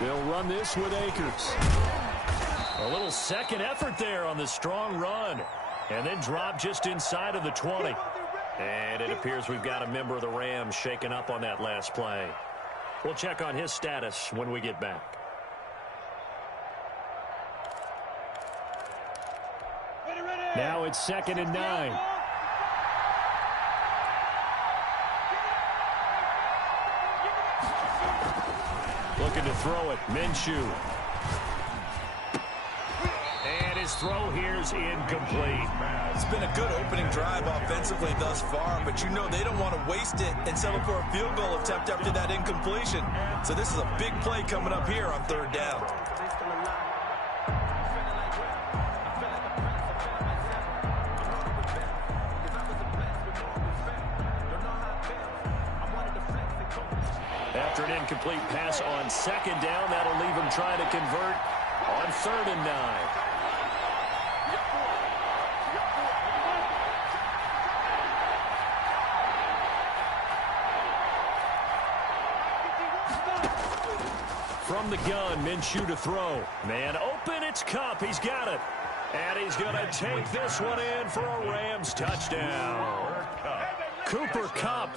They'll run this with Akers. A little second effort there on the strong run. And then drop just inside of the 20. And it appears we've got a member of the Rams shaken up on that last play. We'll check on his status when we get back. Now it's 2nd and 9. Looking to throw it. Minshew. And his throw here's incomplete. It's been a good opening drive offensively thus far, but you know they don't want to waste it and settle for a field goal attempt after that incompletion. So this is a big play coming up here on 3rd down. After an incomplete pass on 2nd down, that'll leave him trying to convert on 3rd and 9. From the gun, Minshew to throw. Man open, it's Kupp. He's got it. And he's going to take this one in for a Rams touchdown. Cooper Kupp,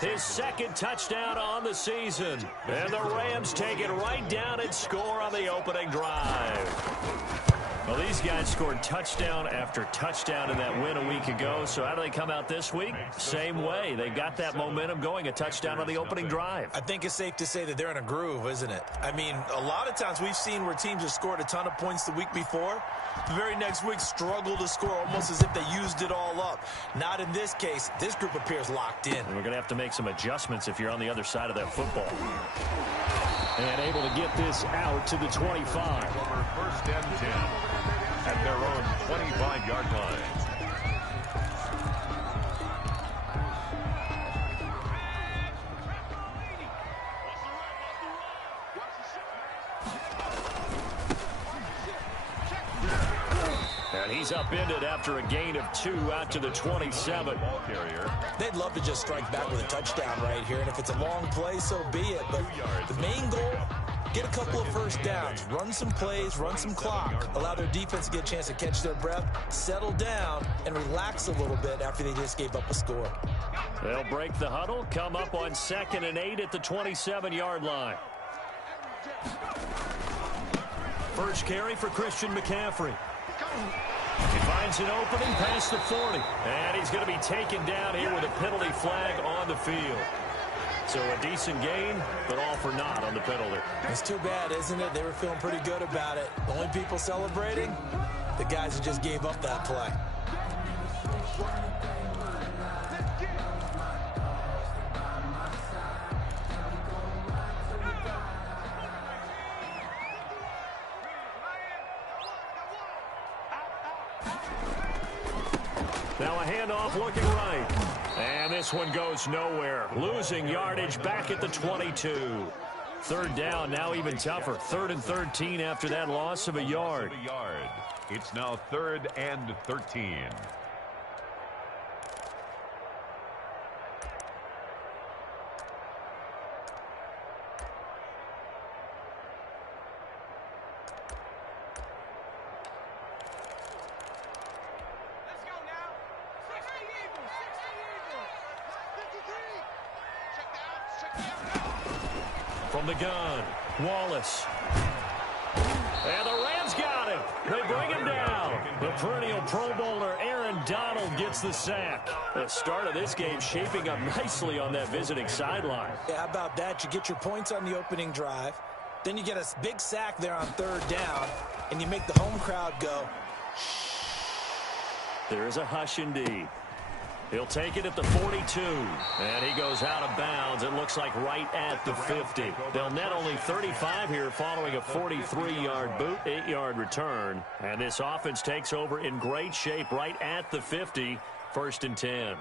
his 2nd touchdown on the season. And the Rams take it right down and score on the opening drive. Well, these guys scored touchdown after touchdown in that win a week ago. So how do they come out this week? Same way. They got that momentum going, a touchdown on the opening drive. I think it's safe to say that they're in a groove, isn't it? I mean, a lot of times we've seen where teams have scored a ton of points the week before. The very next week struggle to score almost as if they used it all up. Not in this case. This group appears locked in. And we're going to have to make some adjustments if you're on the other side of that football. And able to get this out to the 25. 1st and 10 at their own 25-yard line. And he's upended after a gain of 2 out to the 27. They'd love to just strike back with a touchdown right here, and if it's a long play, so be it. But the main goal, get a couple of 1st downs, run some plays, run some clock, allow their defense to get a chance to catch their breath, settle down, and relax a little bit after they just gave up a score. They'll break the huddle, come up on 2nd and 8 at the 27-yard line. First carry for Christian McCaffrey. He finds an opening past the 40. And he's going to be taken down here with a penalty flag on the field. So a decent gain, but all for naught on the penalty. It's too bad, isn't it? They were feeling pretty good about it. The only people celebrating, the guys who just gave up that play. Now a handoff looking right. And this one goes nowhere. Losing yardage back at the 22. 3rd down, now even tougher. 3rd and 13 after that loss of a yard. It's now 3rd and 13. From the gun, Wallace. And the Rams got him. They bring him down. The perennial Pro Bowler Aaron Donald gets the sack. The start of this game shaping up nicely on that visiting sideline. Yeah, how about that? You get your points on the opening drive. Then you get a big sack there on 3rd down. And you make the home crowd go, shh. There is a hush indeed. He'll take it at the 42. And he goes out of bounds. It looks like right at the 50. They'll net only 35 here following a 43-yard boot, 8-yard return. And this offense takes over in great shape right at the 50, 1st and 10.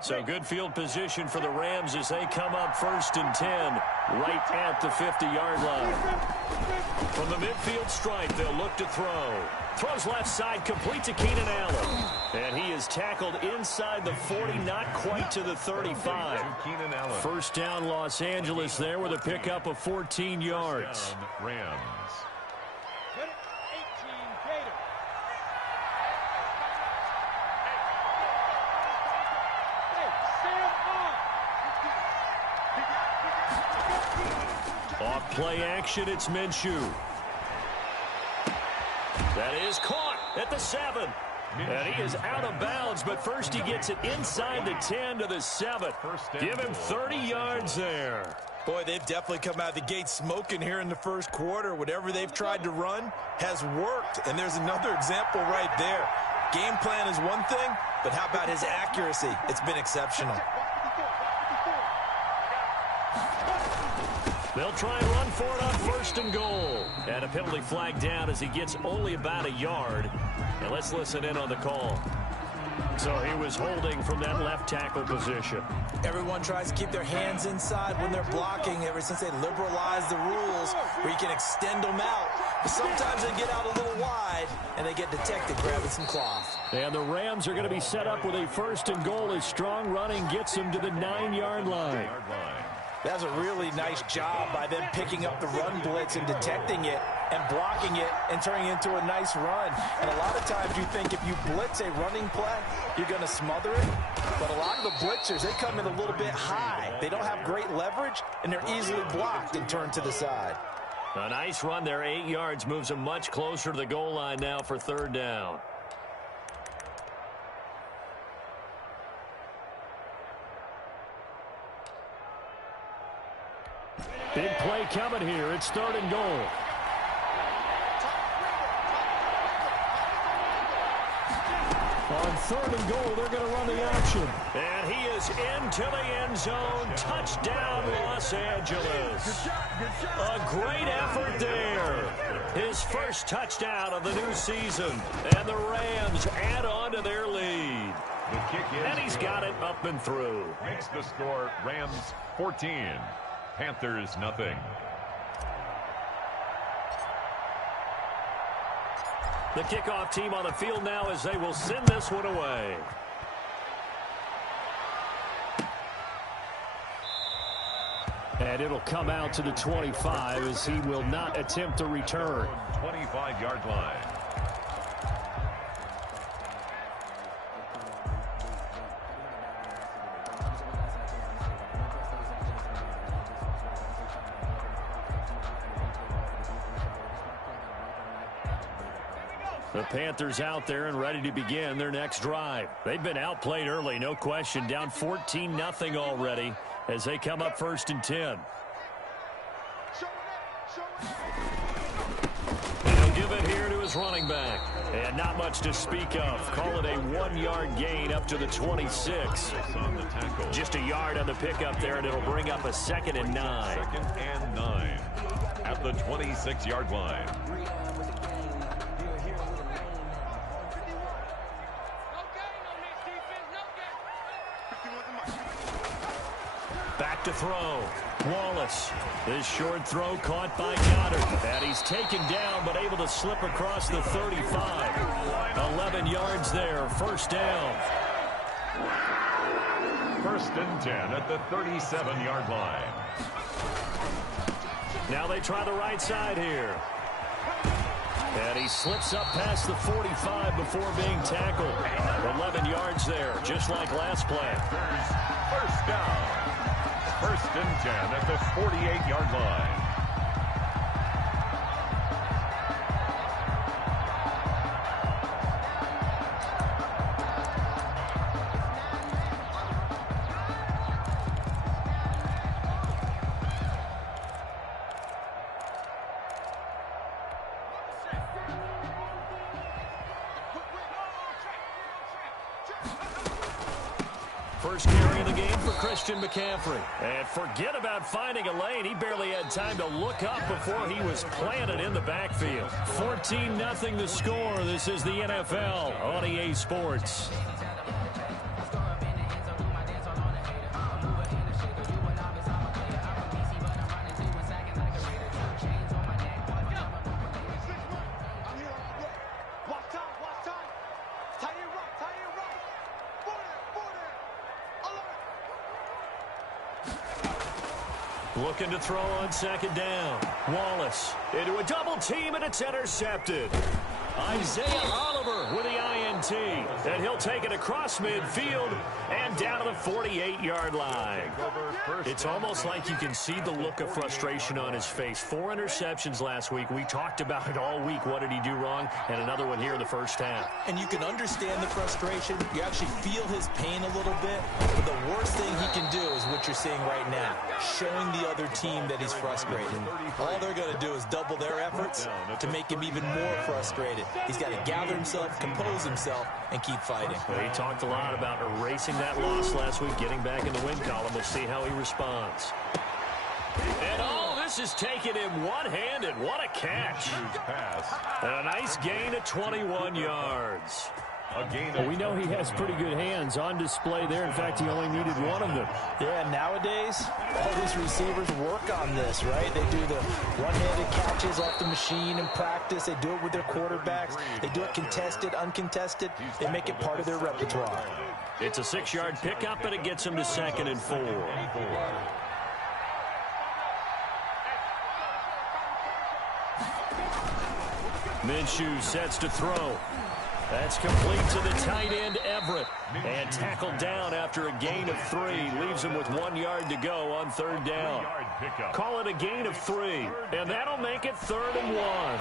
So good field position for the Rams as they come up 1st and 10 right at the 50-yard line. From the midfield stripe, they'll look to throw. Throws left side, complete to Keenan Allen. And he is tackled inside the 40, not quite to the 35. First down, Los Angeles there with a pickup of 14 yards. Rams. Off play action, it's Minshew. That is caught at the 7. And he is out of bounds, but first he gets it inside the 10 to the 7. Give him 30 yards there. Boy, they've definitely come out of the gate smoking here in the first quarter. Whatever they've tried to run has worked. And there's another example right there. Game plan is one thing, but how about his accuracy? It's been exceptional. They'll try and run for it on 1st and goal. And a penalty flag down as he gets only about a yard. And let's listen in on the call. So he was holding from that left tackle position. Everyone tries to keep their hands inside when they're blocking ever since they liberalized the rules where you can extend them out. But sometimes they get out a little wide and they get detected grabbing some cloth. And the Rams are going to be set up with a 1st and goal as strong running gets them to the 9-yard line. That's a really nice job by them picking up the run blitz and detecting it and blocking it and turning it into a nice run. And a lot of times you think if you blitz a running play, you're going to smother it. But a lot of the blitzers, they come in a little bit high. They don't have great leverage, and they're easily blocked and turned to the side. A nice run there, 8 yards, moves them much closer to the goal line now for 3rd down. Big play coming here. It's 3rd and goal. On 3rd and goal, they're going to run the option. And he is into the end zone. Touchdown, Los Angeles. A great effort there. His first touchdown of the new season. And the Rams add on to their lead. The kick is and he's got it up and through. Makes the score Rams 14. Panthers nothing. The kickoff team on the field now as they will send this one away. And it'll come out to the 25 as he will not attempt to return. 25-yard line. The Panthers out there and ready to begin their next drive. They've been outplayed early, no question. Down 14-0 already as they come up 1st and 10. He'll give it here to his running back. And not much to speak of. Call it a 1-yard gain up to the 26. Just a yard on the pickup there, and it'll bring up a 2nd and 9. 2nd and 9 at the 26-yard line. Back to throw. Wallace. This short throw caught by Goddard. And he's taken down but able to slip across the 35. 11 yards there. First down. 1st and 10 at the 37-yard line. Now they try the right side here. And he slips up past the 45 before being tackled. 11 yards there, just like last play. First down. 1st and 10 at the 48-yard line. First carry of the game for Christian McCaffrey. And forget about finding a lane. He barely had time to look up before he was planted in the backfield. 14-0 the score. This is the NFL on EA Sports. Looking to throw on second down. Wallace into a double team, and it's intercepted. Isaiah Oliver with the INT. And he'll take it across midfield and down to the 48-yard line. It's almost like you can see the look of frustration on his face. 4 interceptions last week. We talked about it all week. What did he do wrong? And another one here in the first half. And you can understand the frustration. You actually feel his pain a little bit. But the worst thing he can do is what you're seeing right now, showing the other team that he's frustrated. All they're going to do is double their efforts to make him even more frustrated. He's got to gather himself, compose himself, and keep fighting. Well, he talked a lot about erasing that loss last week, getting back in the win column. We'll see how he responds. And oh, this is taking him one-handed. What a catch. And a nice gain of 21 yards. Well, we know he has pretty good hands on display there. In fact, he only needed one of them. Yeah, nowadays, all these receivers work on this, right? They do the one-handed catches off the machine in practice. They do it with their quarterbacks. They do it contested, uncontested. They make it part of their repertoire. It's a 6-yard pickup, and it gets him to 2nd and 4. Minshew sets to throw. That's complete to the tight end, Everett. And tackled down after a gain of 3. Leaves him with 1 yard to go on 3rd down. Call it a gain of 3. And that'll make it 3rd and 1.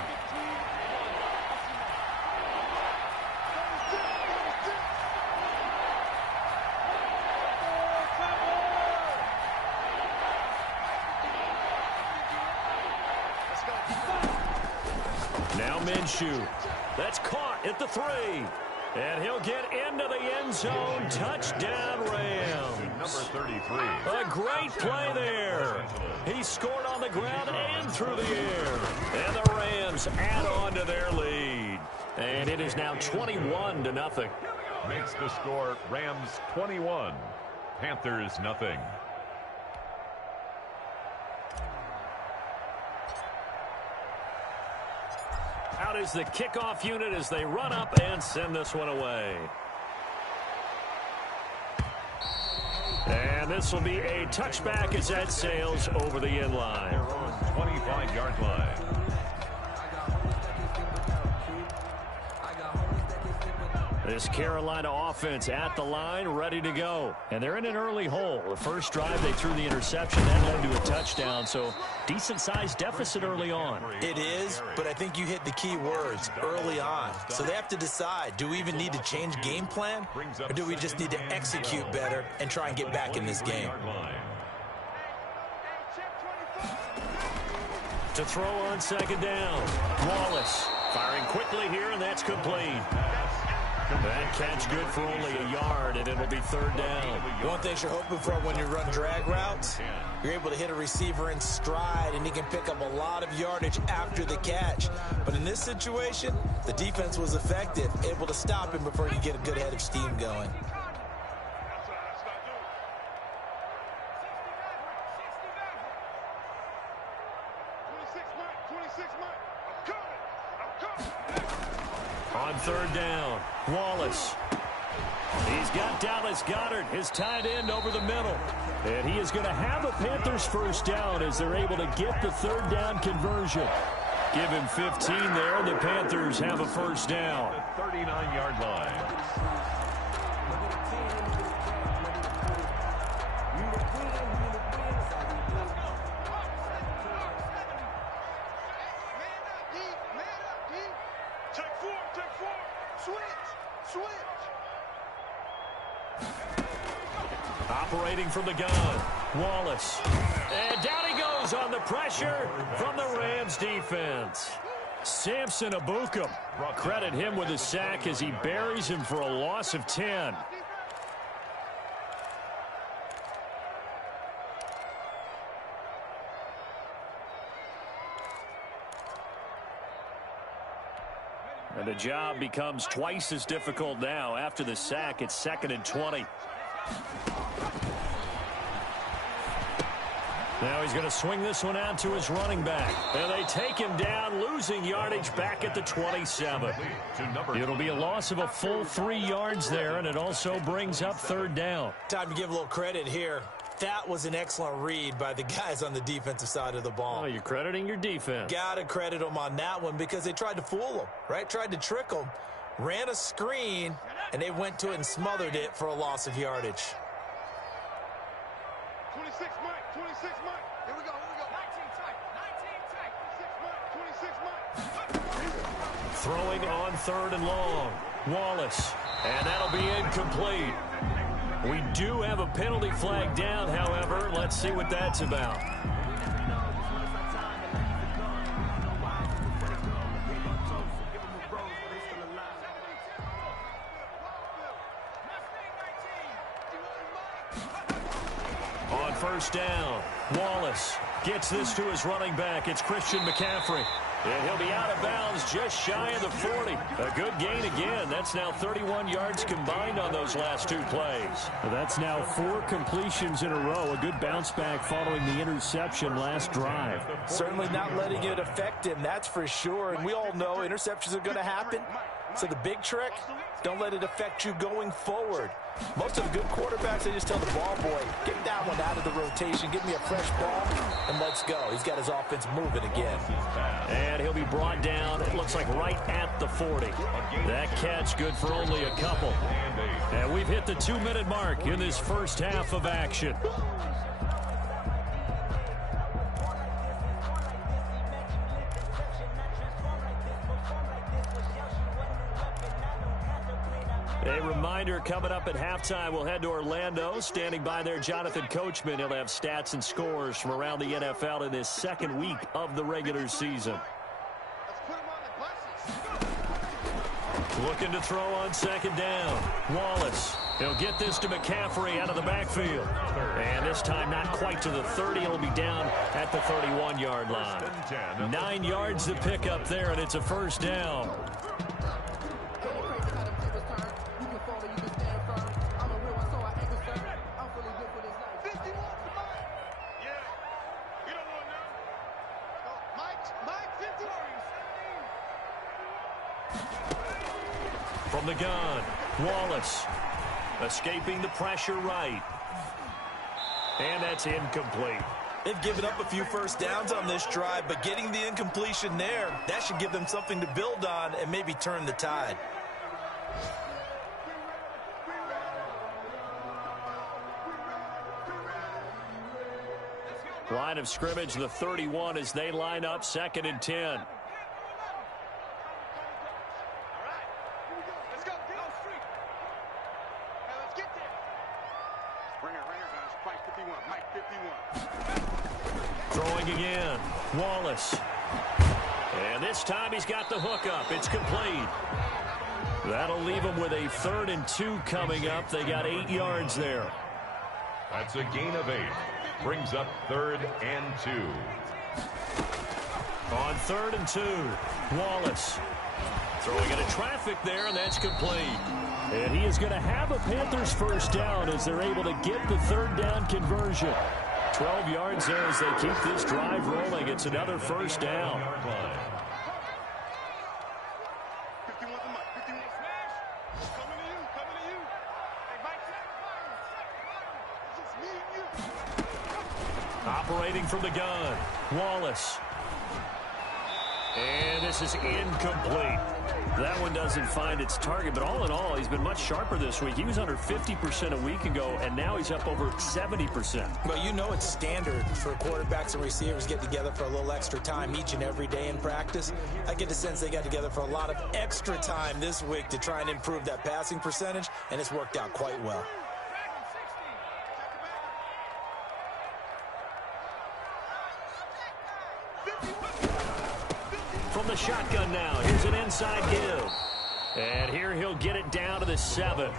Now Minshew. That's caught at the 3. And he'll get into the end zone. Touchdown, Rams. Number 33. A great play there. He scored on the ground and through the air. And the Rams add on to their lead. And it is now 21-0. Makes the score Rams 21, Panthers nothing. Out is the kickoff unit as they run up and send this one away. And this will be a touchback as that sails over the end line. 25-yard line. This Carolina offense at the line, ready to go. And they're in an early hole. The first drive, they threw the interception. That led to a touchdown, so decent-sized deficit early on. It is, but I think you hit the key words, early on. So they have to decide, do we even need to change game plan, or do we just need to execute better and try and get back in this game? To throw on second down, Wallace firing quickly here, and that's complete. That catch good for only a yard, and it'll be 3rd down. One thing you're hoping for when you run drag routes, you're able to hit a receiver in stride, and he can pick up a lot of yardage after the catch. But in this situation, the defense was effective, able to stop him before he could get a good head of steam going. On 3rd down, Wallace. He's got Dallas Goedert, his tight end, over the middle. And he is going to have a Panthers first down as they're able to get the 3rd down conversion. Give him 15 there, and the Panthers have a first down. The 39-yard line. Operating from the gun, Wallace. And down he goes on the pressure from the Rams defense. Samson Abukum. Credit him with a sack as he buries him for a loss of 10. And the job becomes twice as difficult now. After the sack, it's 2nd and 20. Now he's going to swing this one out to his running back. And they take him down, losing yardage back at the 27. It'll be a loss of a full 3 yards there, and it also brings up 3rd down. Time to give a little credit here. That was an excellent read by the guys on the defensive side of the ball. Oh, you're crediting your defense. Got to credit them on that one because they tried to fool them, right? Tried to trick them, ran a screen, and they went to it and smothered it for a loss of yardage. 26 Mike, 26 Mike. Here we go, 19 tight, 26 Mike, 26 Mike. Throwing on 3rd and long. Wallace. And that'll be incomplete. We do have a penalty flag down, however. Let's see what that's about. On 1st down, Wallace gets this to his running back. It's Christian McCaffrey. And he'll be out of bounds just shy of the 40. A good gain again. That's now 31 yards combined on those last 2 plays. Well, that's now 4 completions in a row. A good bounce back following the interception last drive. Certainly not letting it affect him, that's for sure. And we all know interceptions are going to happen. So the big trick, don't let it affect you going forward. Most of the good quarterbacks, they just tell the ball boy, get that one out of the rotation, give me a fresh ball, and let's go. He's got his offense moving again. And he'll be brought down, it looks like right at the 40. That catch good for only a couple. And we've hit the 2-minute mark in this first half of action. A reminder, coming up at halftime, we'll head to Orlando. Standing by there, Jonathan Coachman. He'll have stats and scores from around the NFL in this 2nd week of the regular season. Looking to throw on 2nd down. Wallace. He'll get this to McCaffrey out of the backfield. And this time not quite to the 30. It'll be down at the 31-yard line. 9 yards to pick up there, and it's a 1st down. From the gun, Wallace escaping the pressure right. And that's incomplete. They've given up a few 1st downs on this drive, but getting the incompletion there, that should give them something to build on and maybe turn the tide. Line of scrimmage, the 31 as they line up 2nd and 10. Throwing again, Wallace. And this time he's got the hook up. It's complete. That'll leave him with a 3rd and 2 coming up. They got 8 yards there. That's a gain of 8. Brings up 3rd and 2. On 3rd and 2, Wallace throwing into traffic there, and that's complete. And he is going to have a Panthers 1st down as they're able to get the 3rd down conversion. 12 yards there as they keep this drive rolling. It's another 1st down. Operating from the gun, Wallace. And this is incomplete. That one doesn't find its target, but all in all, he's been much sharper this week. He was under 50% a week ago, and now he's up over 70%. Well, you know it's standard for quarterbacks and receivers get together for a little extra time each and every day in practice. I get the sense they got together for a lot of extra time this week to try and improve that passing percentage, and it's worked out quite well. From the shotgun now, here's an inside give. And here he'll get it down to the 7.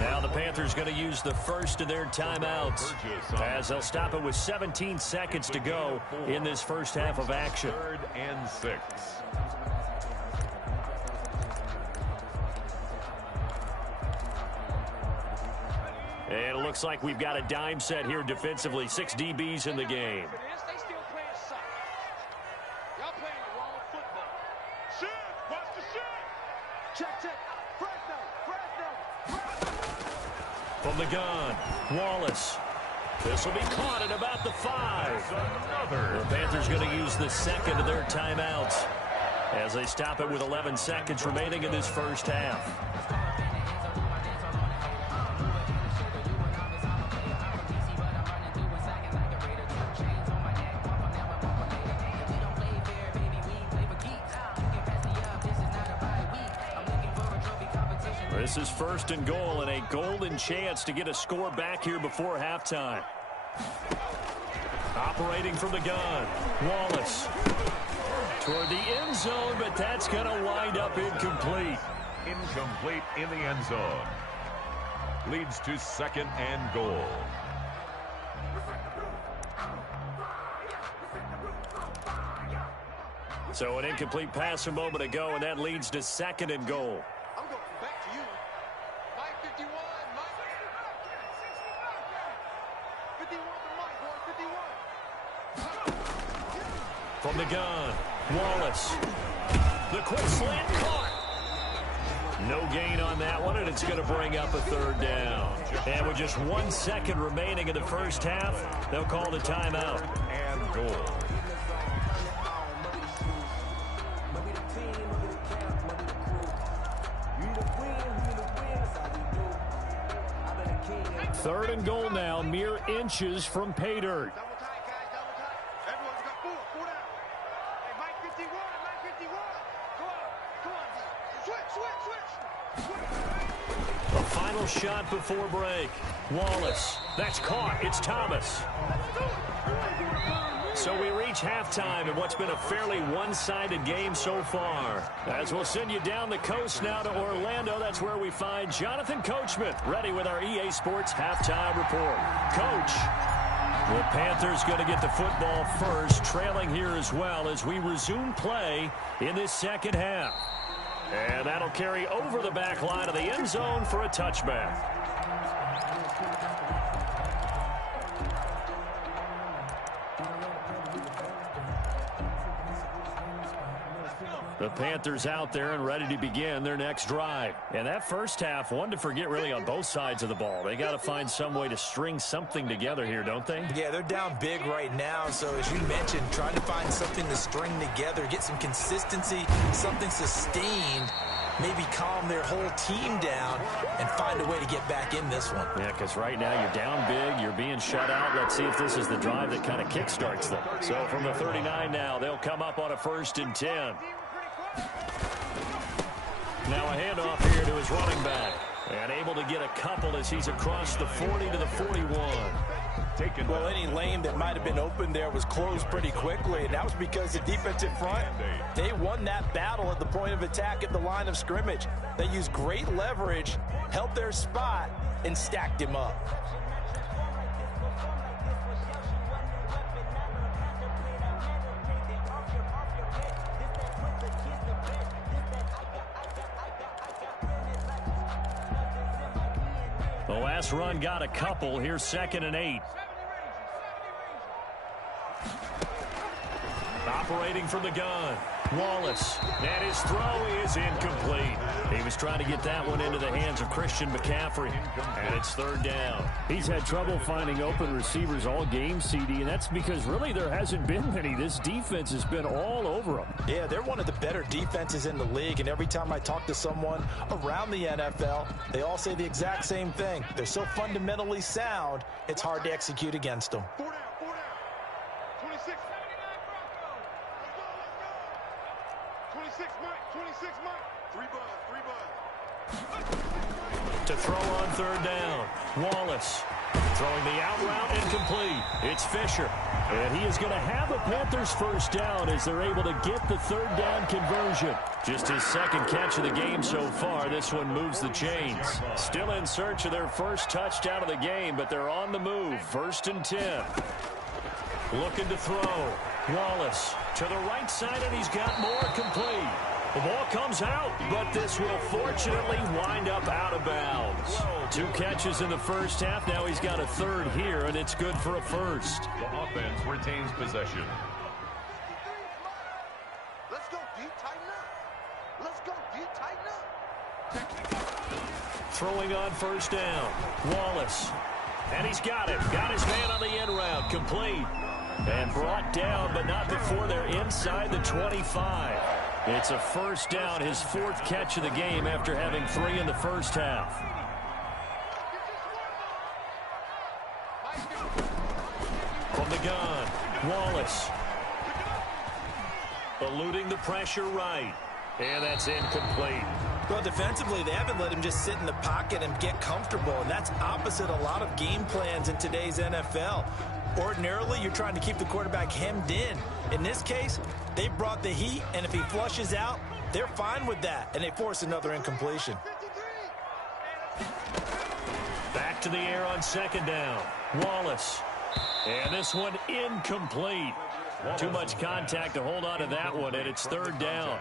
Now the Panthers going to use the first of their timeouts as they'll stop it with 17 seconds to go in this first half of action. 3rd and 6. And it looks like we've got a dime set here defensively. 6 DBs in the game. From the gun, Wallace. This will be caught at about the 5. The Panthers going to use the second of their timeouts as they stop it with 11 seconds remaining in this first half. This is first and goal and a golden chance to get a score back here before halftime. Operating from the gun, Wallace. Toward the end zone, but that's going to wind up incomplete. Incomplete in the end zone. Leads to second and goal. So an incomplete pass a moment ago, and that leads to second and goal. I'm going back to you. Mike 51, Mike. 51 to Mike, boy, 51. From the gun, Wallace. The quick slant caught. No gain on that one, and it's going to bring up a third down. And with just 1 second remaining in the first half, they'll call the timeout. And goal. Third and goal now, mere inches from pay dirt. Double tight, guys, double tight. Everyone's got four down. Hey, Mike 51, Mike 51. Come on, come on. Switch. The final shot before break. Wallace. That's caught. It's Thomas. So we reach halftime in what's been a fairly one-sided game so far. As we'll send you down the coast now to Orlando, that's where we find Jonathan Coachman ready with our EA Sports halftime report. Coach, the Panthers going to get the football first, trailing here as well as we resume play in this second half. And that'll carry over the back line of the end zone for a touchback. The Panthers out there and ready to begin their next drive. And that first half, one to forget really on both sides of the ball. They got to find some way to string something together here, don't they? Yeah, they're down big right now. So as you mentioned, trying to find something to string together, get some consistency, something sustained, maybe calm their whole team down and find a way to get back in this one. Yeah, because right now you're down big, you're being shut out. Let's see if this is the drive that kind of kickstarts them. So from the 39 now, they'll come up on a 1st and 10. Now a handoff here to his running back. And able to get a couple as he's across the 40 to the 41. Well, any lane that might have been open there was closed pretty quickly, and that was because the defensive front, they won that battle at the point of attack at the line of scrimmage. They used great leverage, held their spot, and stacked him up. The last run got a couple. Here's 2nd and 8. Operating from the gun, Wallace. And his throw is incomplete. He was trying to get that one into the hands of Christian McCaffrey. And it's 3rd down. He's had trouble finding open receivers all game, CD, and that's because really there hasn't been many. This defense has been all over them. Yeah, they're one of the better defenses in the league, and every time I talk to someone around the NFL, they all say the exact same thing. They're so fundamentally sound, it's hard to execute against them. 4 down. 26. 26, Mike. 26, Mike. 3 bud. To throw on 3rd down, Wallace. Throwing the out route incomplete. It's Fisher. And he is going to have a Panthers 1st down as they're able to get the 3rd down conversion. Just his 2nd catch of the game so far. This one moves the chains. Still in search of their first touchdown of the game, but they're on the move. 1st and 10. Looking to throw. Wallace to the right side, and he's got more complete. The ball comes out, but this will fortunately wind up out of bounds. 2 catches in the first half. Now he's got a 3rd here, and it's good for a 1st. The offense retains possession. Let's go deep, tighten up. Let's go deep, tighten up. Throwing on 1st down, Wallace. And he's got it. Got his man on the end route. Complete. And brought down, but not before they're inside the 25. It's a first down, his 4th catch of the game after having 3 in the first half. From the gun, Wallace. Eluding the pressure right. And that's incomplete. Well, defensively, they haven't let him just sit in the pocket and get comfortable, and that's opposite a lot of game plans in today's NFL. Ordinarily, you're trying to keep the quarterback hemmed in. In this case, they brought the heat, and if he flushes out, they're fine with that, and they force another incompletion. Back to the air on 2nd down. Wallace. And this one incomplete. Too much contact to hold on to that one, and it's 3rd down.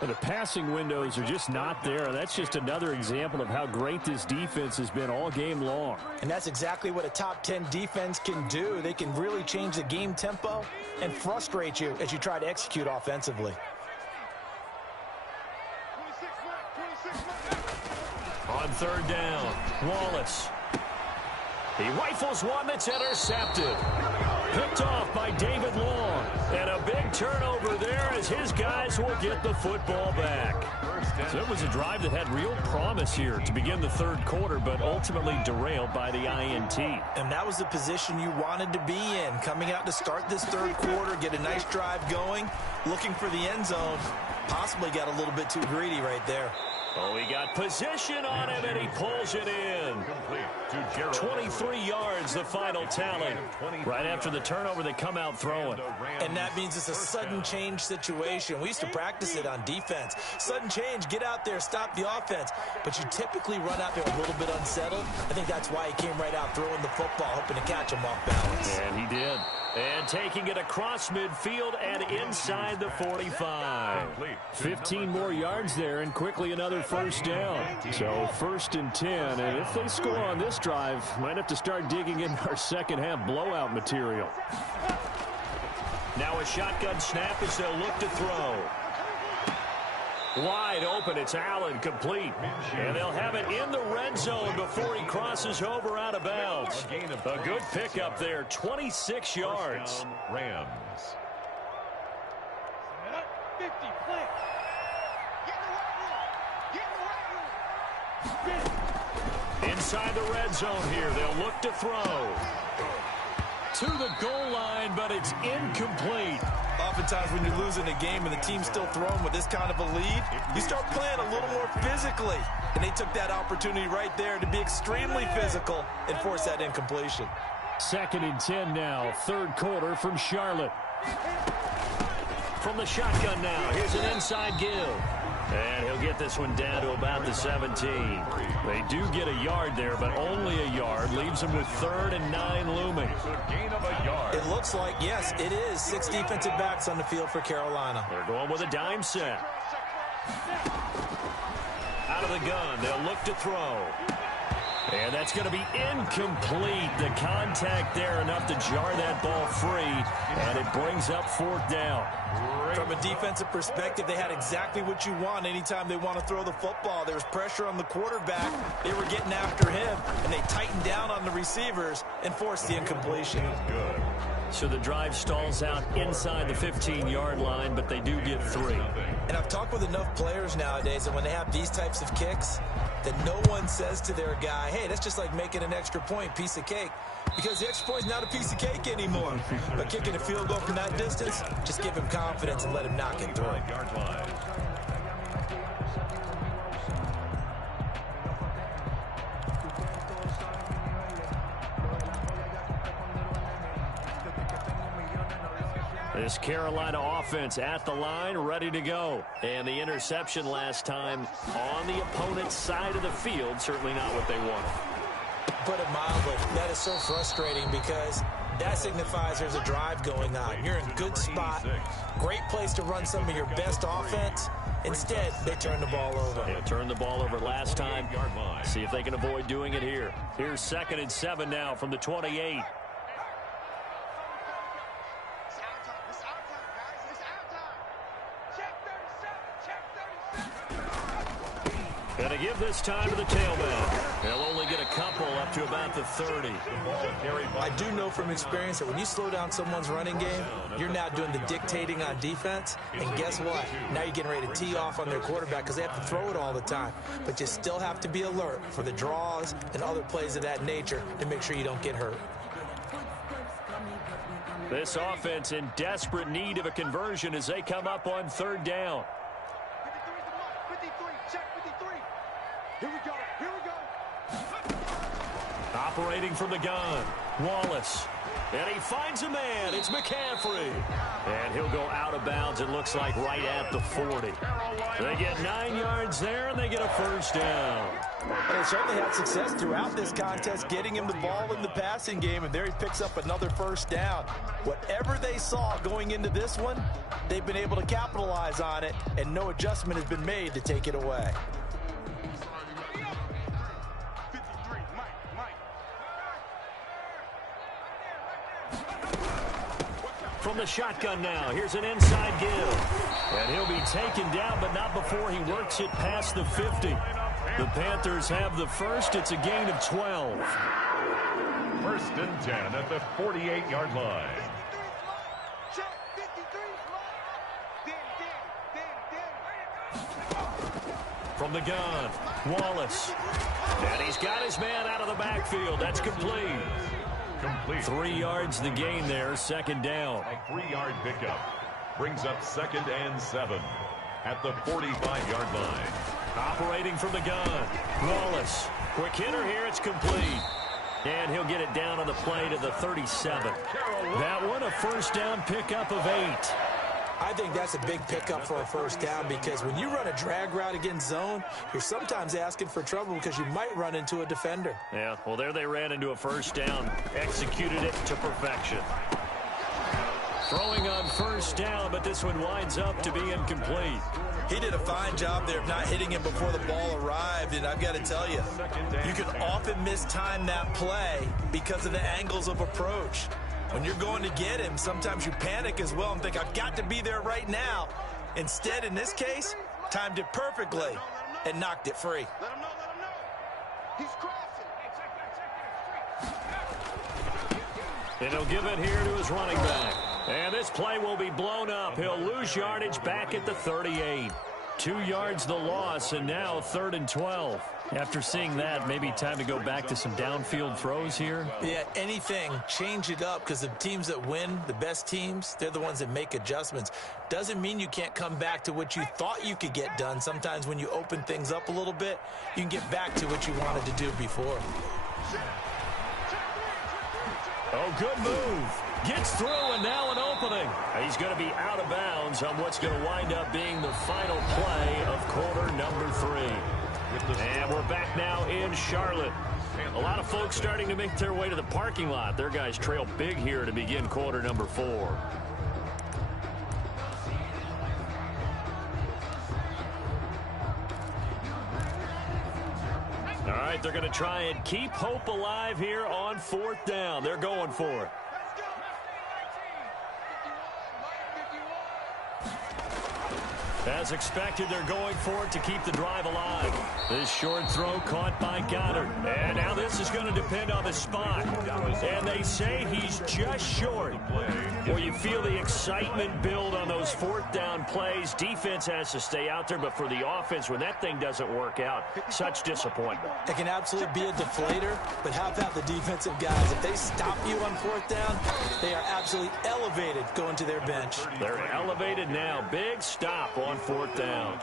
Well, the passing windows are just not there. That's just another example of how great this defense has been all game long. And that's exactly what a top 10 defense can do. They can really change the game tempo and frustrate you as you try to execute offensively. On 3rd down, Wallace. He rifles one that's intercepted. Picked off by David Long. And a big turnover there as his guys will get the football back. So it was a drive that had real promise here to begin the 3rd quarter, but ultimately derailed by the INT. And that was the position you wanted to be in. Coming out to start this 3rd quarter, get a nice drive going, looking for the end zone. Possibly got a little bit too greedy right there. Oh, he got position on him, and he pulls it in. 23 yards, the final tally. Right after the turnover, they come out throwing. And that means it's a sudden change situation. We used to practice it on defense. Sudden change, get out there, stop the offense. But you typically run out there a little bit unsettled. I think that's why he came right out throwing the football, hoping to catch him off balance. And he did. And taking it across midfield and inside the 45. 15 more yards there and quickly another first down. So 1st and 10. And if they score on this drive, might have to start digging in our second half blowout material. Now a shotgun snap as they'll look to throw. Wide open, it's Allen, complete. And they'll have it in the red zone before he crosses over out of bounds. A good pickup there, 26 yards. Rams. 50, play. Get in the right room. Inside the red zone here, they'll look to throw. To the goal line, but it's incomplete. Oftentimes when you're losing a game and the team's still throwing with this kind of a lead, you start playing a little more physically. And they took that opportunity right there to be extremely physical and force that incompletion. 2nd and 10 now, 3rd quarter from Charlotte. From the shotgun now, here's an inside give. And he'll get this one down to about the 17. They do get a yard there, but only a yard. Leaves them with 3rd and 9 looming. Gain of a yard. It looks like, yes, it is 6 defensive backs on the field for Carolina. They're going with a dime set. Out of the gun, they'll look to throw. And that's going to be incomplete. The contact there enough to jar that ball free, and it brings up 4th down. From a defensive perspective, they had exactly what you want anytime they want to throw the football. There was pressure on the quarterback. They were getting after him, and they tightened down on the receivers and forced the incompletion. So the drive stalls out inside the 15-yard line, but they do get 3. And I've talked with enough players nowadays that when they have these types of kicks, that no one says to their guy, hey, that's just like making an extra point, piece of cake. Because the extra point is not a piece of cake anymore. But kicking a field goal from that distance, just give him confidence and let him knock it through. This Carolina offense at the line, ready to go. And the interception last time on the opponent's side of the field, certainly not what they wanted. Put it mildly, that is so frustrating because that signifies there's a drive going on. You're in a good spot, great place to run some of your best offense. Instead, they turn the ball over. They turned the ball over last time. See if they can avoid doing it here. Here's 2nd and 7 now from the 28. Gonna give this time to the tailback. They'll only get a couple up to about the 30. I do know from experience that when you slow down someone's running game, you're now doing the dictating on defense. And guess what? Now you're getting ready to tee off on their quarterback because they have to throw it all the time. But you still have to be alert for the draws and other plays of that nature to make sure you don't get hurt. This offense in desperate need of a conversion as they come up on third down. 53, check 53. Here we go, here we go. Operating from the gun, Wallace. And he finds a man. It's McCaffrey. And he'll go out of bounds, it looks like, right at the 40. They get 9 yards there, and they get a first down. And they certainly had success throughout this contest, getting him the ball in the passing game, and there he picks up another first down. Whatever they saw going into this one, they've been able to capitalize on it, and no adjustment has been made to take it away. From the shotgun now, here's an inside give. And he'll be taken down, but not before he works it past the 50. The Panthers have the first. It's a gain of 12. First and 10 at the 48-yard line. Check 53. From the gun, Wallace. And he's got his man out of the backfield. That's complete. 3 yards the gain there, second down. A 3-yard pickup brings up 2nd and 7 at the 45-yard line. Operating from the gun, Wallace. Quick hitter here, it's complete. And he'll get it down on the play to the 37. That one, a first down pickup of 8. I think that's a big pickup for a first down because when you run a drag route against zone, you're sometimes asking for trouble because you might run into a defender. Yeah, well, there they ran into a first down, executed it to perfection. Throwing on first down, but this one winds up to be incomplete. He did a fine job there of not hitting him before the ball arrived, and I've got to tell you, you can often mistime that play because of the angles of approach. When you're going to get him, sometimes you panic as well and think, I've got to be there right now. Instead, in this case, timed it perfectly and knocked it free. Let him know, let him know. He's crossing. And he'll give it here to his running back. And this play will be blown up. He'll lose yardage back at the 38. 2 yards the loss, and now 3rd and 12. After seeing that, maybe time to go back to some downfield throws here. Yeah, anything, change it up because the teams that win, the best teams, they're the ones that make adjustments. Doesn't mean you can't come back to what you thought you could get done. Sometimes when you open things up a little bit, you can get back to what you wanted to do before. Oh, good move. Gets through, and now an opening. He's going to be out of bounds on what's going to wind up being the final play of quarter number 3. And we're back now in Charlotte. A lot of folks starting to make their way to the parking lot. Their guys trail big here to begin quarter number 4. All right, they're going to try and keep hope alive here on 4th down. They're going for it. As expected, they're going for it to keep the drive alive. This short throw caught by Goddard. And now this is going to depend on the spot. And they say he's just short. Where you feel the excitement build on those 4th down plays. Defense has to stay out there, but for the offense, when that thing doesn't work out, such disappointment. It can absolutely be a deflator, but how about the defensive guys? If they stop you on 4th down, they are absolutely elevated going to their bench. They're elevated now. Big stop on 4th down.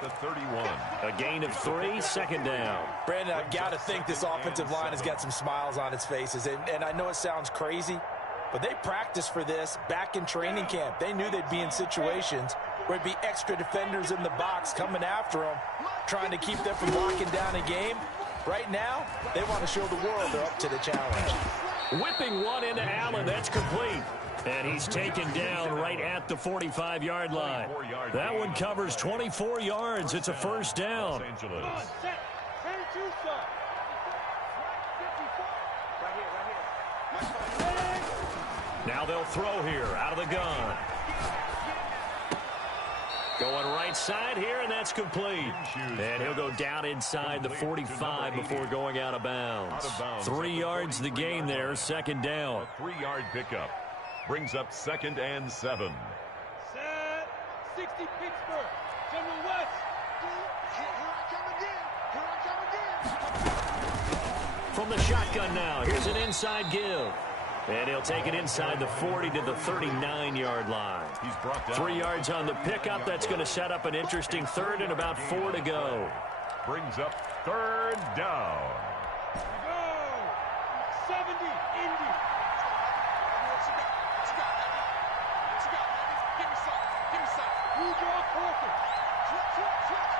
A gain of 3, 2nd down. Brandon, I've got to think this offensive line has got some smiles on its faces. And I know it sounds crazy, but they practiced for this back in training camp. They knew they'd be in situations where it'd be extra defenders in the box coming after them, trying to keep them from locking down a game. Right now, they want to show the world they're up to the challenge. Whipping one into Allen. That's complete. And he's taken down right at the 45-yard line. That one covers 24 yards. It's a first down. Now they'll throw here out of the gun. Going right right side here, and that's complete. And he'll go down inside the 45 before going out of bounds. 3 yards the gain there, second down. A 3-yard pickup brings up 2nd and 7. Set. 60 Pittsburgh. General West. Here I come again. Here I come again. From the shotgun now, here's an inside give. And he'll take it inside the 40 to the 39-yard line. He's brought down 3 yards on the pickup. That's going to set up an interesting third and about 4 to go. brings up 3rd down. Go. 70 Indy. What you got? What you got, baby? What you got, baby? Give me some. Give me some. Rudolph Parker. Switch, switch, switch.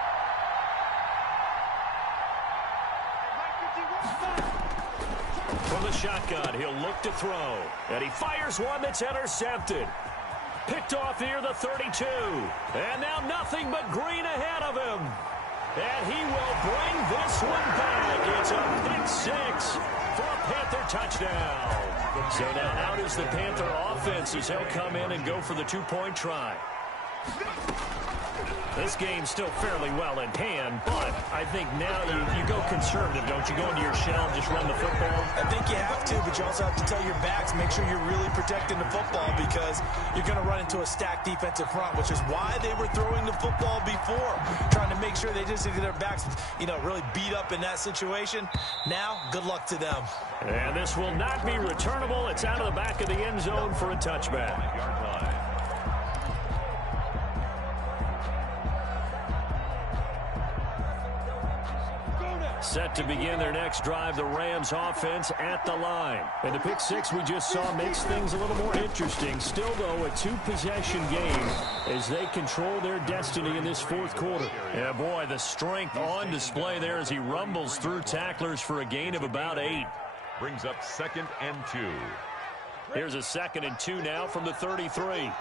Hey, Mike 51. From the shotgun, he'll look to throw. And he fires one that's intercepted. Picked off near the 32. And now nothing but green ahead of him. And he will bring this one back. It's a pick six for a Panther touchdown. So now out is the Panther offense as he'll come in and go for the two-point try. This game's still fairly well in hand, but I think now you go conservative, don't you? Go into your shell and just run the football? I think you have to, but you also have to tell your backs, make sure you're really protecting the football because you're going to run into a stacked defensive front, which is why they were throwing the football before, trying to make sure they just get their backs, really beat up in that situation. Now, good luck to them. And this will not be returnable. It's out of the back of the end zone for a touchback. Yard line. Set to begin their next drive, the Rams offense at the line. And the pick six we just saw makes things a little more interesting. Still, though, a two-possession game as they control their destiny in this fourth quarter. Yeah, boy, the strength on display there as he rumbles through tacklers for a gain of about 8. Brings up 2nd and 2. Here's a 2nd and 2 now from the 33.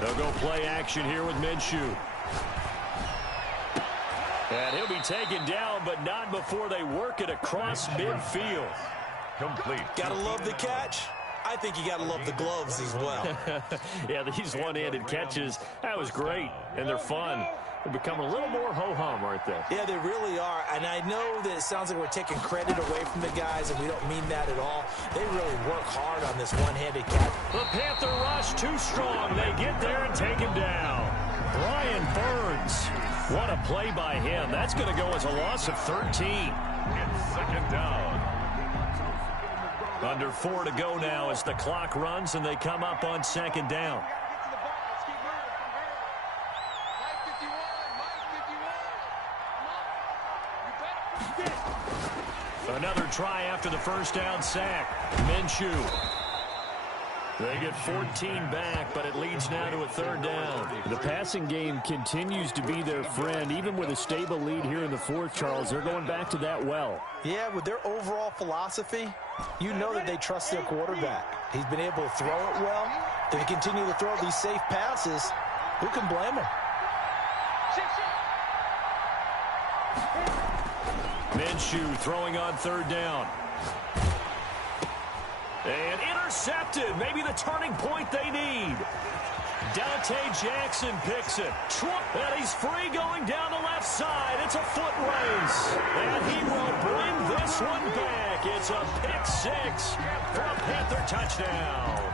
They'll go play action here with Minshew. And he'll be taken down, but not before they work it across midfield. Complete. Gotta love the catch. I think you gotta love the gloves as well. Yeah, these one-handed catches, that was great, and they're fun. They're becoming a little more ho-hum, aren't they? Yeah, they really are. And I know that it sounds like we're taking credit away from the guys, and we don't mean that at all. They really work hard on this one-handed catch. The Panther rush too strong. They get there and take him down. Brian Burns. What a play by him. That's going to go as a loss of 13. It's 2nd down. Under 4 to go now as the clock runs and they come up on 2nd down. Another try after the first down sack. Minshew. They get 14 back, but it leads now to a 3rd down. The passing game continues to be their friend. Even with a stable lead here in the fourth, Charles, they're going back to that well. Yeah, with their overall philosophy, you know that they trust their quarterback. He's been able to throw it well. They continue to throw these safe passes. Who can blame him? Minshew throwing on 3rd down. And intercepted. Maybe the turning point they need. Dante Jackson picks it. And he's free going down the left side. It's a foot race. And he will bring this one back. It's a pick six for a Panther touchdown.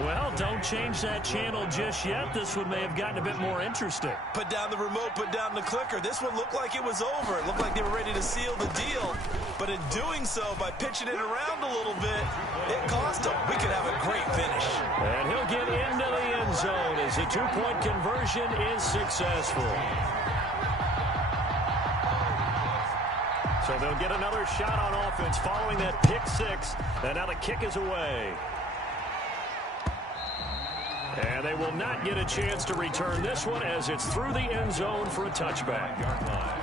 Well, don't change that channel just yet. This one may have gotten a bit more interesting. Put down the remote, put down the clicker. This one looked like it was over. It looked like they were ready to seal the deal. But in doing so, by pitching it around a little bit, it cost them. We could have a great finish. And he'll get into the end zone as the two-point conversion is successful. So they'll get another shot on offense following that pick six. And now the kick is away. And they will not get a chance to return this one as it's through the end zone for a touchback. Yard line.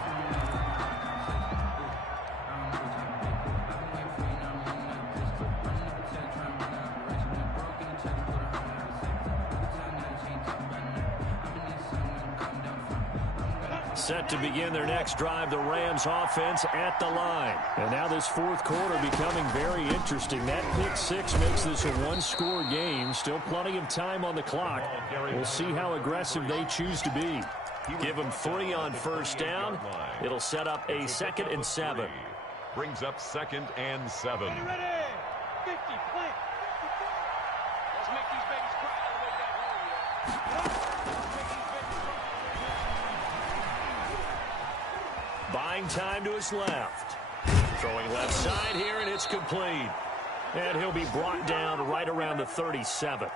Set to begin their next drive, the Rams offense at the line. And now this fourth quarter becoming very interesting. That pick six makes this a one-score game. Still plenty of time on the clock. We'll see how aggressive they choose to be. Give them 3 on first down. It'll set up a 2nd and 7. Brings up 2nd and 7. Ready, ready. 50, plant. Let's make these babies cry all the way back home, yo. Buying time to his left. Throwing left side here, and it's complete. And he'll be brought down right around the 37.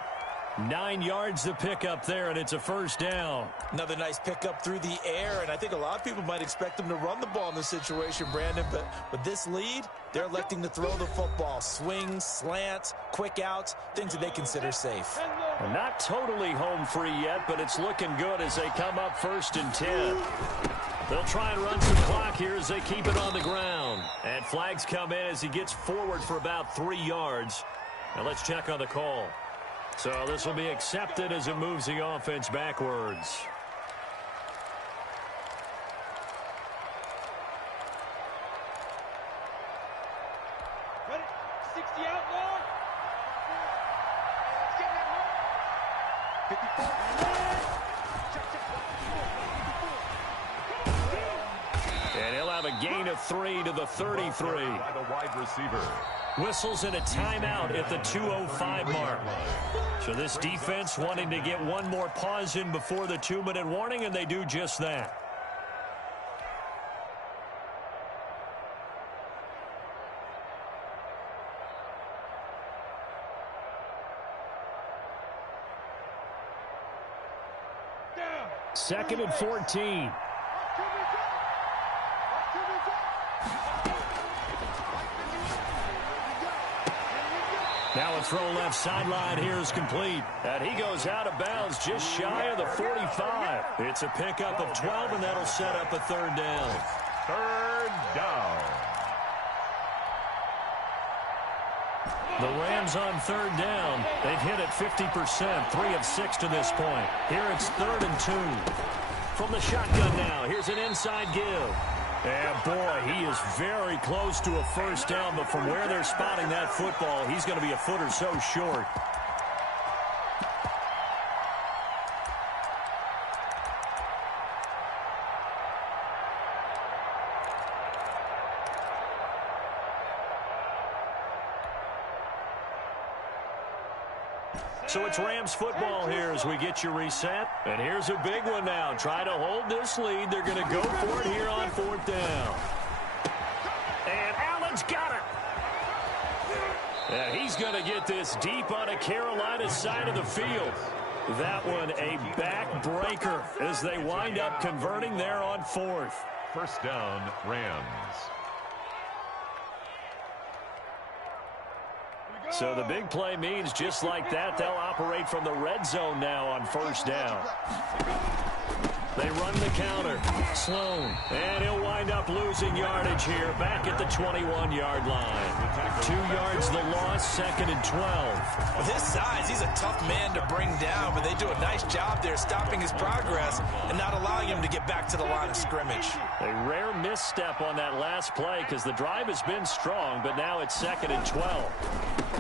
9 yards to pick up there, and it's a first down. Another nice pickup through the air, and I think a lot of people might expect them to run the ball in this situation, Brandon, but with this lead, they're electing to throw the football. Swings, slants, quick outs, things that they consider safe. And not totally home free yet, but it's looking good as they come up 1st and 10. They'll try and run some clock here as they keep it on the ground. And flags come in as he gets forward for about 3 yards. Now let's check on the call. So this will be accepted as it moves the offense backwards. Ready? 60 out long. Let's get that home. 54. And he'll have a gain of 3 to the 33. By the wide receiver. Whistles in a timeout at the 2:05 mark. So this defense wanting to get one more pause in before the 2-minute warning, and they do just that. Down. 2nd and 14. Now a throw left sideline here is complete. And he goes out of bounds just shy of the 45. It's a pickup of 12, and that'll set up a 3rd down. 3rd down. The Rams on 3rd down. They've hit it 50%, 3 of 6 to this point. Here it's 3rd and 2. From the shotgun now, here's an inside give. And boy, he is very close to a first down, but from where they're spotting that football, he's going to be a foot or so short. So it's Rams football here as we get you reset. And here's a big one now. Try to hold this lead. They're going to go for it here on 4th down. And Allen's got it. And he's going to get this deep on a Carolina side of the field. That one a backbreaker as they wind up converting there on 4th. First down, Rams. So the big play means just like that, they'll operate from the red zone now on 1st down. They run the counter. Sloan. And he'll wind up losing yardage here back at the 21-yard line. 2 yards the loss, 2nd and 12. With his size, he's a tough man to bring down, but they do a nice job there stopping his progress and not allowing him to get back to the line of scrimmage. A rare misstep on that last play because the drive has been strong, but now it's 2nd and 12.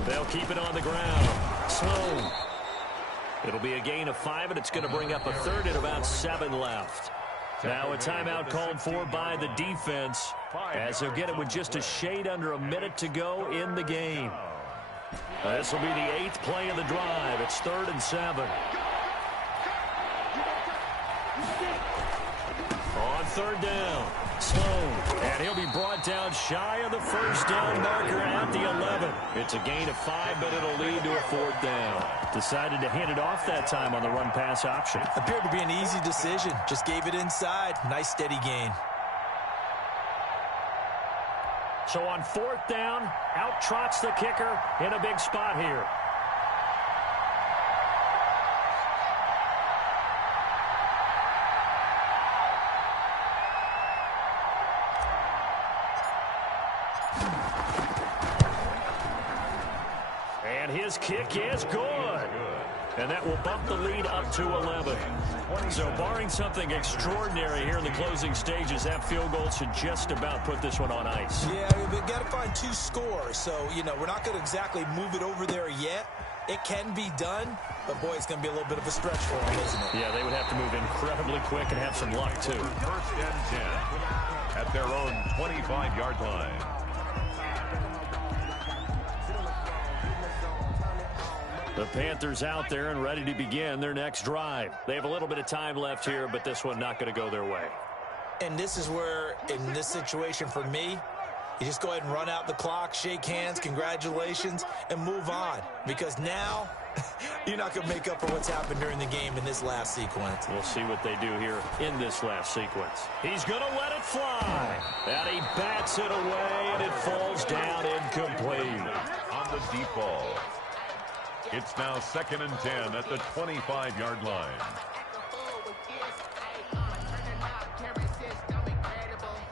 They'll keep it on the ground. Sloan. It'll be a gain of 5, and it's going to bring up a 3rd and about 7 left. Now a timeout called for by the defense as they'll get it with just a shade under a minute to go in the game. This will be the 8th play of the drive. It's 3rd and 7. On 3rd down, Sloan, and he'll be brought down shy of the first down marker at the 11. It's a gain of 5, but it'll lead to a 4th down. Decided to hand it off that time on the run-pass option. Appeared to be an easy decision. Just gave it inside. Nice steady gain. So on 4th down, out trots the kicker in a big spot here. And his kick is good. And that will bump the lead up to 11. So barring something extraordinary here in the closing stages, that field goal should just about put this one on ice. Yeah, we've got to find 2 scores. So, you know, we're not going to exactly move it over there yet. It can be done, but, boy, it's going to be a little bit of a stretch for them, isn't it? Yeah, they would have to move incredibly quick and have some luck, too. First and 10 at their own 25-yard line. The Panthers out there and ready to begin their next drive. They have a little bit of time left here, but this one not going to go their way. And this is where, in this situation for me, you just go ahead and run out the clock, shake hands, congratulations, and move on. Because now, you're not going to make up for what's happened during the game in this last sequence. We'll see what they do here in this last sequence. He's going to let it fly. And he bats it away, and it falls down incomplete. On the deep ball. It's now 2nd and 10 at the 25-yard line.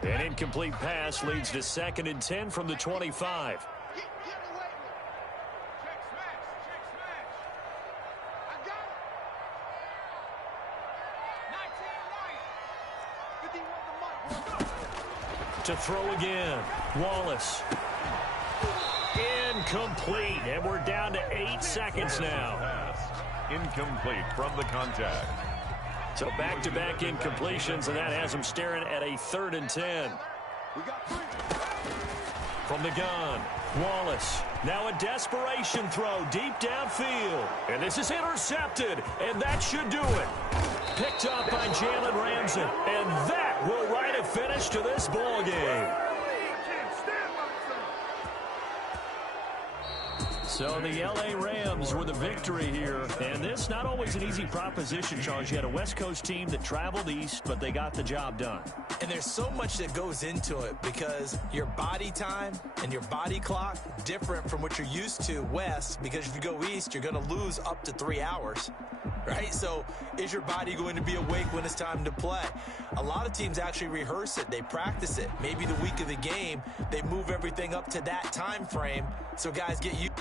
An incomplete pass leads to 2nd and 10 from the 25. To throw again. Wallace. Incomplete. And we're down to 8 seconds now. Pass. Incomplete from the contact. So back-to-back incompletions, and that has him staring at a 3rd and 10. From the gun, Wallace. Now a desperation throw deep downfield. And this is intercepted, and that should do it. Picked up by Jalen Ramsey. And that will write a finish to this ball game. So the L.A. Rams were the victory here. And this not always an easy proposition, Charles. You had a West Coast team that traveled east, but they got the job done. And there's so much that goes into it because your body time and your body clock different from what you're used to west, because if you go east, you're going to lose up to 3 hours, right? So is your body going to be awake when it's time to play? A lot of teams actually rehearse it. They practice it. Maybe the week of the game, they move everything up to that time frame so guys get used.